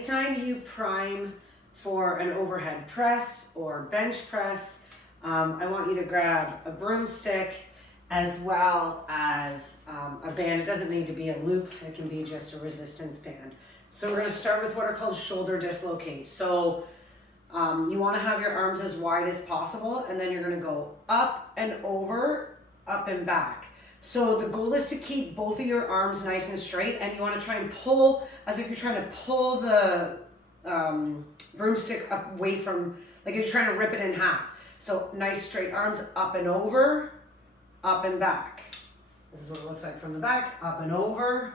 anytime you prime for an overhead press or bench press, I want you to grab a broomstick as well as a band. It doesn't need to be a loop, it can be just a resistance band. So we're gonna start with what are called shoulder dislocates. So you wanna have your arms as wide as possible, and then you're gonna go up and over, up and back. So the goal is to keep both of your arms nice and straight, and you want to try and pull as if you're trying to pull the broomstick away from, like you're trying to rip it in half. So nice straight arms, up and over, up and back. This is what it looks like from the back, up and over,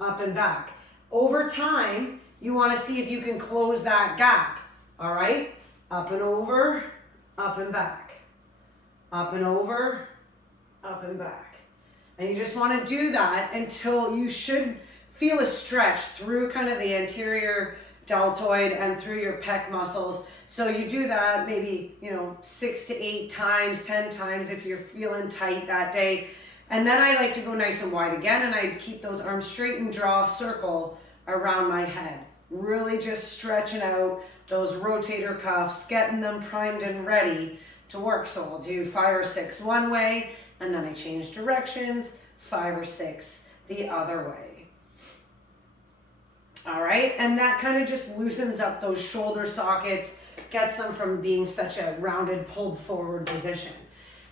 up and back. Over time, you want to see if you can close that gap, all right? Up and over, up and back. Up and over, up and back. And you just want to do that until you should feel a stretch through kind of the anterior deltoid and through your pec muscles. So you do that maybe, 6 to 8 times, 10 times if you're feeling tight that day. And then I like to go nice and wide again, and I keep those arms straight and draw a circle around my head. Really just stretching out those rotator cuffs, getting them primed and ready to work. So I'll do 5 or 6 one way, and then I change directions, 5 or 6 the other way. All right, and that kind of just loosens up those shoulder sockets, gets them from being such a rounded, pulled forward position.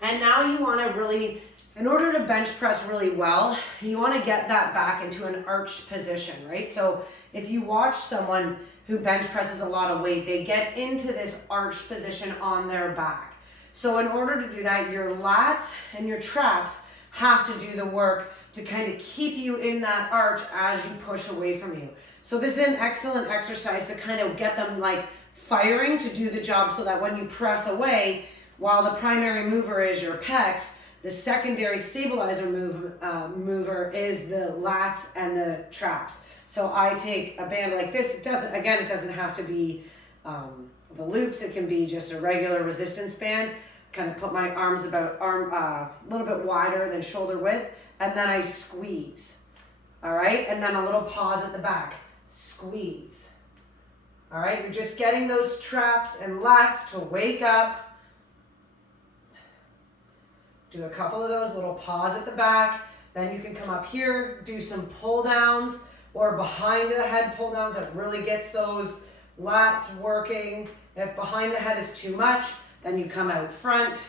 And now you want to really, in order to bench press really well, you want to get that back into an arched position, right? So if you watch someone who bench presses a lot of weight, they get into this arched position on their back. So in order to do that, your lats and your traps have to do the work to kind of keep you in that arch as you push away from you. So this is an excellent exercise to kind of get them like firing to do the job, so that when you press away, while the primary mover is your pecs, the secondary stabilizer mover is the lats and the traps. So I take a band like this. It doesn't have to be the loops. It can be just a regular resistance band. Kind of put my arms about a little bit wider than shoulder width, and then I squeeze. All right, and then a little pause at the back. Squeeze. All right, you're just getting those traps and lats to wake up. Do a couple of those, little pause at the back. Then you can come up here, do some pull downs or behind the head pull downs. That really gets those lats working. If behind the head is too much, then you come out front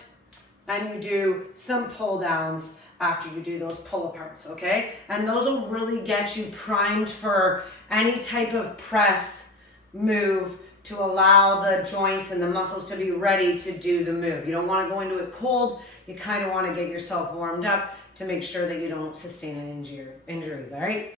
and you do some pull downs after you do those pull aparts, okay? And those will really get you primed for any type of press move to allow the joints and the muscles to be ready to do the move. You don't want to go into it cold. You kind of want to get yourself warmed up to make sure that you don't sustain an injuries, all right?